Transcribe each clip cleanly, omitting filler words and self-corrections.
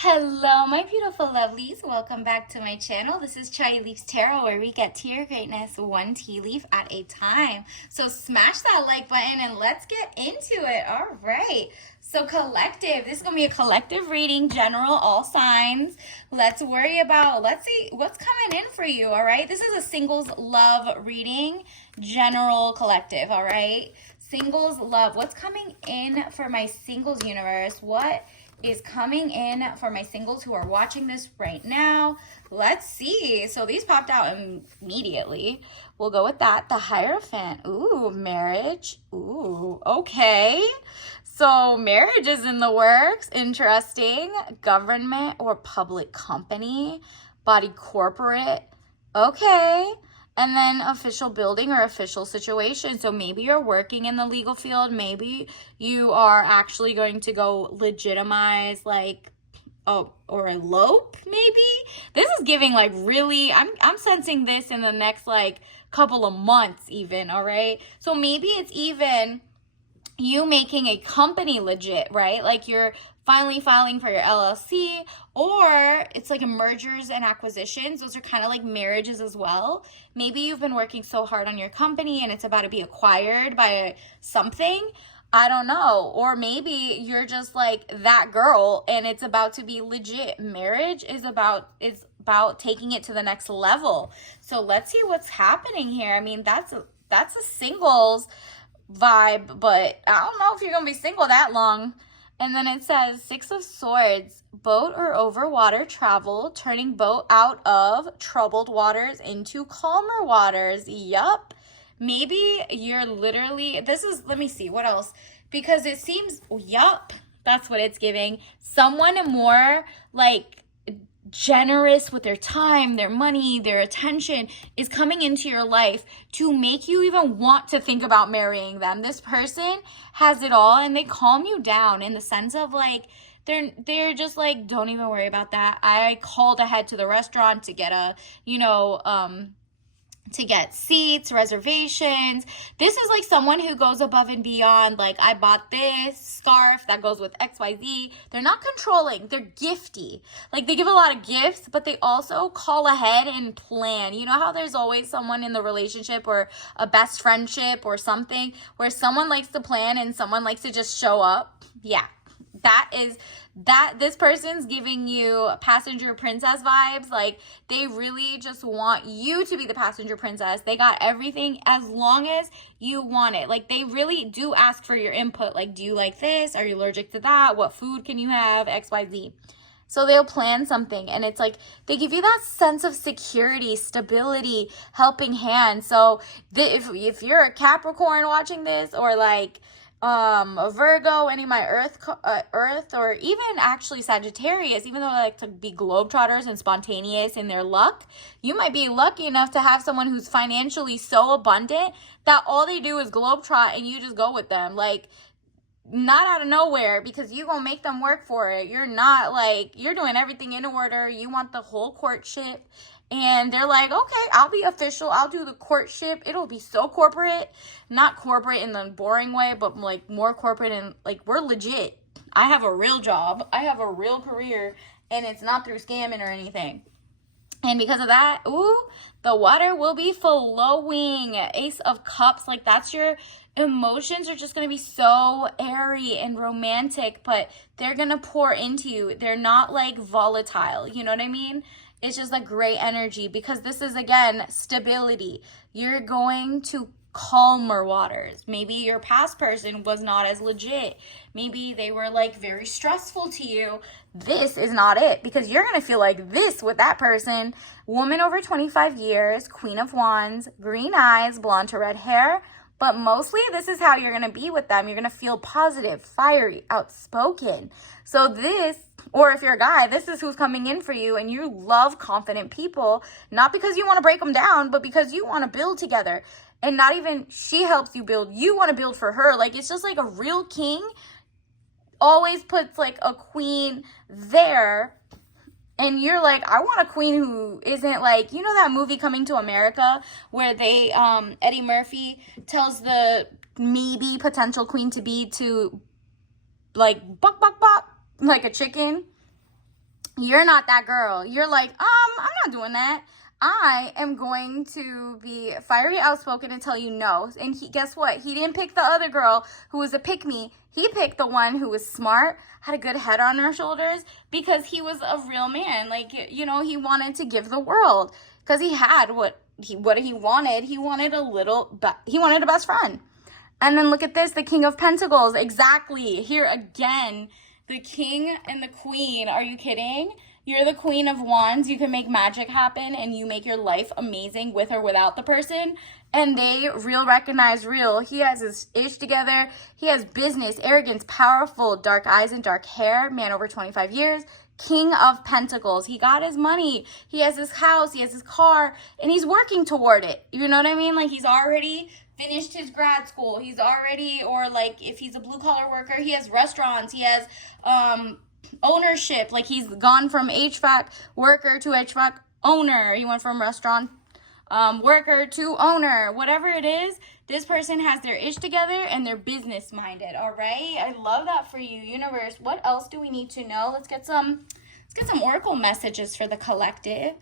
Hello, my beautiful lovelies. Welcome back to my channel. This is Chai Leaves Tarot, where we get to your greatness one tea leaf at a time. So smash that like button and let's get into it. All right. So collective, this is going to be a collective reading, general, all signs. Let's see what's coming in for you. All right. This is a singles love reading, general collective. All right. Singles love. What's coming in for my singles universe? What is coming in for my singles who are watching this right now? Let's see. So these popped out immediately. We'll go with that. The Hierophant. Ooh, marriage. Ooh, okay. So marriage is in the works. Interesting. Government or public company. Body corporate. Okay. And then official building or official situation. So maybe you're working in the legal field. Maybe you are actually going to go legitimize, like, oh, or elope, maybe. This is giving like really, I'm sensing this in the next like couple of months even, all right? So maybe it's even you making a company legit, right? Like you're finally filing for your LLC, or it's like a mergers and acquisitions. Those are kind of like marriages as well. Maybe you've been working so hard on your company and it's about to be acquired by something. I don't know. Or maybe you're just like that girl and it's about to be legit. Marriage is about taking it to the next level. So let's see what's happening here. I mean, that's a singles vibe, but I don't know if you're gonna be single that long. And then it says Six of Swords, boat or over water travel, turning boat out of troubled waters into calmer waters. Yup. Maybe you're literally, let me see, what else? Because it seems, yup, that's what it's giving. Someone more like generous with their time, their money, their attention is coming into your life to make you even want to think about marrying them. This person has it all and they calm you down in the sense of like they're just like, don't even worry about that. I called ahead to the restaurant to get to get seats, reservations. This is like someone who goes above and beyond. Like, I bought this scarf that goes with XYZ. They're not controlling. They're gifty. Like, they give a lot of gifts, but they also call ahead and plan. You know how there's always someone in the relationship or a best friendship or something where someone likes to plan and someone likes to just show up? Yeah. This person's giving you passenger princess vibes. Like, they really just want you to be the passenger princess. They got everything as long as you want it. Like, they really do ask for your input. Like, do you like this? Are you allergic to that? What food can you have? XYZ. So they'll plan something and it's like they give you that sense of security, stability, helping hand. So if you're a Capricorn watching this, or like a Virgo, any of my earth, or even actually Sagittarius, even though they like to be globetrotters and spontaneous in their luck, you might be lucky enough to have someone who's financially so abundant that all they do is globetrot and you just go with them. Like, not out of nowhere, because you gonna make them work for it. You're not like, you're doing everything in order. You want the whole courtship. And they're like, okay, I'll be official. I'll do the courtship. It'll be so corporate. Not corporate in the boring way, but like more corporate and like, we're legit. I have a real job. I have a real career. And it's not through scamming or anything. And because of that, ooh, the water will be flowing. Ace of Cups, like that's your emotions are just going to be so airy and romantic, but they're going to pour into you. They're not like volatile. You know what I mean? It's just a great energy, because this is, again, stability. You're going to calmer waters. Maybe your past person was not as legit. Maybe they were like very stressful to you. This is not it, because you're going to feel like this with that person. Woman over 25 years, Queen of Wands, green eyes, blonde to red hair. But mostly this is how you're going to be with them. You're going to feel positive, fiery, outspoken. So this, or if you're a guy, this is who's coming in for you, and you love confident people, not because you want to break them down, but because you want to build together. And not even she helps you build, you want to build for her. Like, it's just like a real king always puts like a queen there. And you're like, I want a queen who isn't like, you know that movie Coming to America where they, Eddie Murphy tells the maybe potential queen to be to like, buck, buck, buck, like a chicken. You're not that girl. You're like, I'm not doing that. I am going to be fiery, outspoken, and tell you no. And guess what? He didn't pick the other girl who was a pick-me. He picked the one who was smart, had a good head on her shoulders, because he was a real man. Like, you know, he wanted to give the world, because he had what he wanted. He wanted he wanted a best friend. And then look at this, the King of Pentacles. Exactly. Here again, the King and the Queen. Are you kidding? You're the Queen of Wands. You can make magic happen and you make your life amazing with or without the person. And they recognize real. He has his ish together. He has business, arrogance, powerful, dark eyes and dark hair. Man over 25 years. King of Pentacles. He got his money. He has his house. He has his car. And he's working toward it. You know what I mean? Like, he's already finished his grad school. He's already, or like if he's a blue collar worker, he has restaurants. He has ownership. Like, he's gone from HVAC worker to HVAC owner. He went from restaurant worker to owner. Whatever it is, this person has their ish together and they're business minded. All right, I love that for you, universe. What else do we need to know? Let's get some oracle messages for the collective.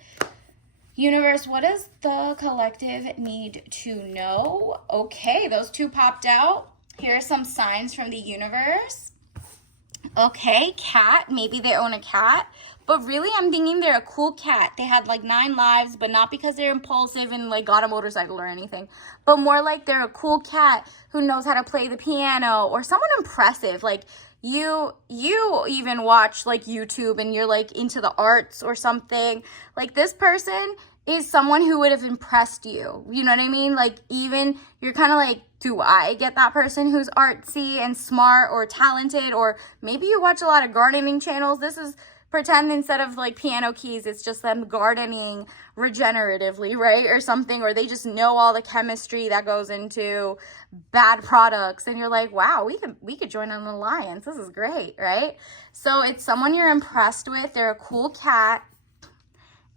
Universe, what does the collective need to know? Okay, those two popped out. Here are some signs from the universe. Okay, cat. Maybe they own a cat. But really, I'm thinking they're a cool cat. They had like 9 lives, but not because they're impulsive and like got a motorcycle or anything. But more like they're a cool cat who knows how to play the piano, or someone impressive. Like, you even watch like YouTube and you're like into the arts or something. Like, this person is someone who would have impressed you. You know what I mean? Like, even you're kind of like, do I get that person who's artsy and smart or talented? Or maybe you watch a lot of gardening channels. This is, pretend instead of like piano keys, it's just them gardening regeneratively, right? Or something, or they just know all the chemistry that goes into bad products. And you're like, wow, we could join an alliance. This is great, right? So it's someone you're impressed with. They're a cool cat.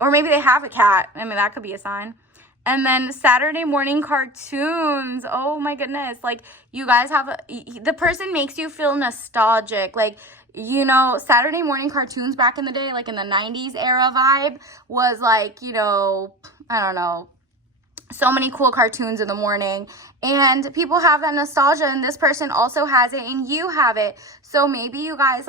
Or maybe they have a cat. I mean, that could be a sign. And then Saturday morning cartoons. Oh my goodness. Like, you guys have, the person makes you feel nostalgic. Like, you know, Saturday morning cartoons back in the day, like in the 90s era vibe, was like, you know, I don't know, so many cool cartoons in the morning. And people have that nostalgia, and this person also has it, and you have it. So maybe you guys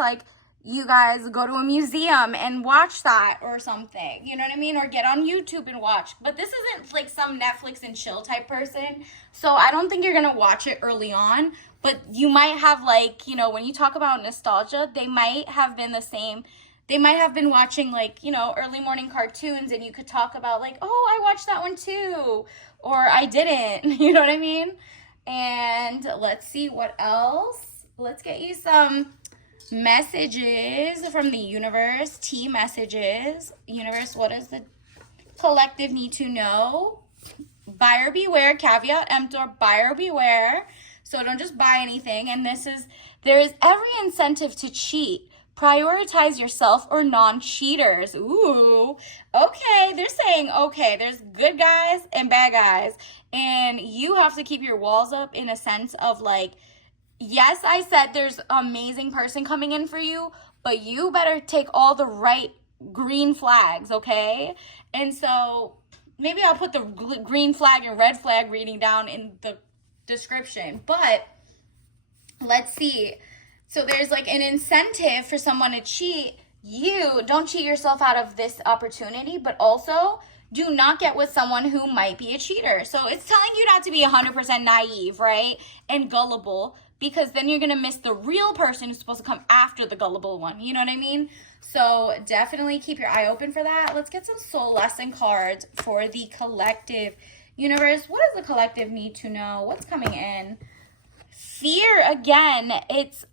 go to a museum and watch that or something, you know what I mean? Or get on YouTube and watch. But this isn't like some Netflix and chill type person. So I don't think you're going to watch it early on. But you might have, like, you know, when you talk about nostalgia, they might have been the same. They might have been watching, like, you know, early morning cartoons, and you could talk about, like, oh, I watched that one too. Or I didn't. You know what I mean? And let's see what else. Let's get you some messages from the universe. T messages. Universe, what does the collective need to know? Buyer beware, caveat emptor, buyer beware. So don't just buy anything. And there is every incentive to cheat. Prioritize yourself or non-cheaters. Ooh, okay. They're saying, okay, there's good guys and bad guys. And you have to keep your walls up in a sense of like, yes, I said there's an amazing person coming in for you, but you better take all the right green flags, okay? And so maybe I'll put the green flag and red flag reading down in the description. But let's see. So there's like an incentive for someone to cheat. You don't cheat yourself out of this opportunity, but also do not get with someone who might be a cheater. So it's telling you not to be 100% naive, right? And gullible, because then you're going to miss the real person who's supposed to come after the gullible one. You know what I mean? So definitely keep your eye open for that. Let's get some soul lesson cards for the collective. Universe, what does the collective need to know? What's coming in? Fear again.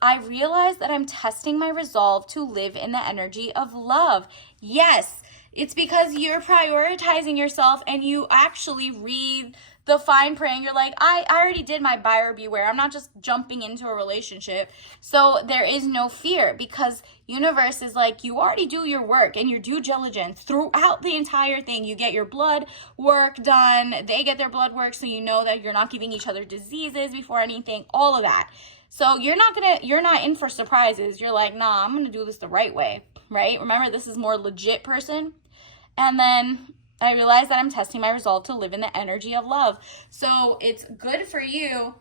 I realize that I'm testing my resolve to live in the energy of love. Yes, it's because you're prioritizing yourself and you actually read the fine print. You're like, I already did my buyer beware. I'm not just jumping into a relationship. So there is no fear, because universe is like, you already do your work and your due diligence throughout the entire thing. You get your blood work done. They get their blood work, so you know that you're not giving each other diseases before anything, all of that. So you're not in for surprises. You're like, nah, I'm gonna do this the right way, right? Remember, this is more legit person. And then I realized that I'm testing my resolve to live in the energy of love. So it's good for you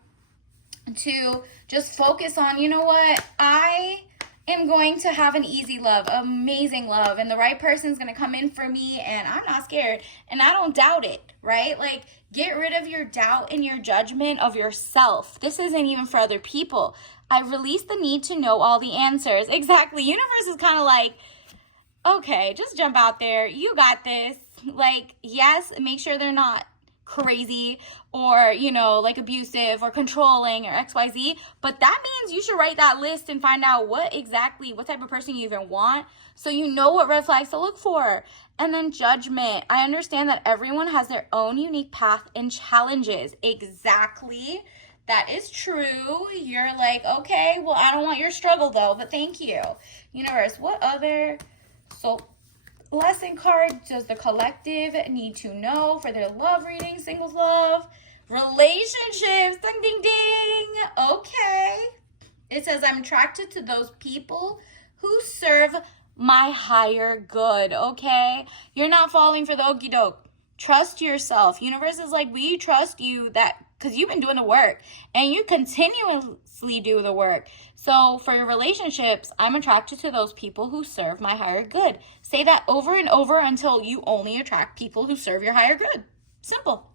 to just focus on, you know what, I am going to have an easy love, amazing love, and the right person's going to come in for me, and I'm not scared, and I don't doubt it, right? Like, get rid of your doubt and your judgment of yourself. This isn't even for other people. I release the need to know all the answers. Exactly. Universe is kind of like, okay, just jump out there. You got this. Like, yes, make sure they're not crazy or, you know, like abusive or controlling or XYZ. But that means you should write that list and find out what type of person you even want, so you know what red flags to look for. And then judgment. I understand that everyone has their own unique path and challenges. Exactly. That is true. You're like, okay, well, I don't want your struggle though, but thank you. Universe, what other lesson card does the collective need to know for their love reading? Singles love, relationships, ding, ding, ding. Okay. It says, I'm attracted to those people who serve my higher good, okay? You're not falling for the okie doke. Trust yourself. Universe is like, we trust you that because you've been doing the work and you continuously do the work. So for your relationships, I'm attracted to those people who serve my higher good. Say that over and over until you only attract people who serve your higher good. Simple.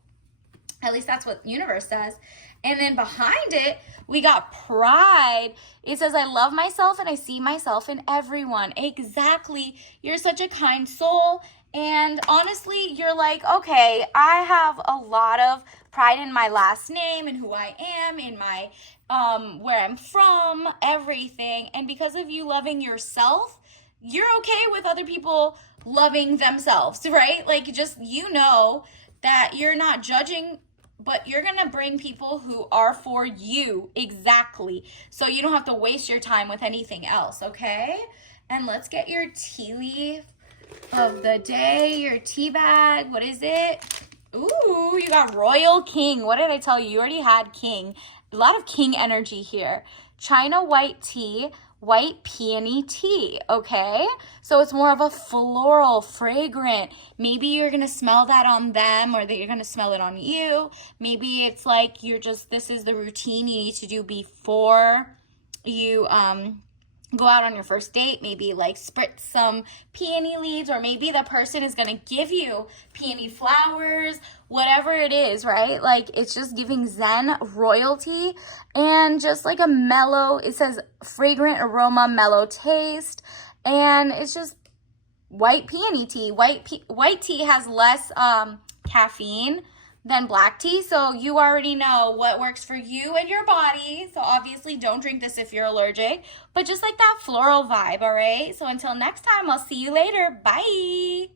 At least that's what universe says. And then behind it, we got pride. It says, I love myself and I see myself in everyone. Exactly. You're such a kind soul. And honestly, you're like, okay, I have a lot of pride in my last name and who I am, in my where I'm from, everything. And because of you loving yourself, you're okay with other people loving themselves, right? Like, just, you know that you're not judging, but you're going to bring people who are for you. Exactly. So you don't have to waste your time with anything else, okay? And let's get your tea leaf of the day, your tea bag. What is it? Ooh, you got Royal King. What did I tell you? You already had King. A lot of King energy here. China white tea, white peony tea, okay? So it's more of a floral, fragrant. Maybe you're going to smell that on them, or that you're going to smell it on you. Maybe it's like this is the routine you need to do before you go out on your first date. Maybe like spritz some peony leaves, or maybe the person is going to give you peony flowers, whatever it is, right? Like, it's just giving Zen royalty and just like a mellow, it says fragrant aroma, mellow taste. And it's just white peony tea. White tea has less caffeine than black tea, so you already know what works for you and your body. So obviously don't drink this if you're allergic, but just like that floral vibe, all right? So until next time, I'll see you later. Bye.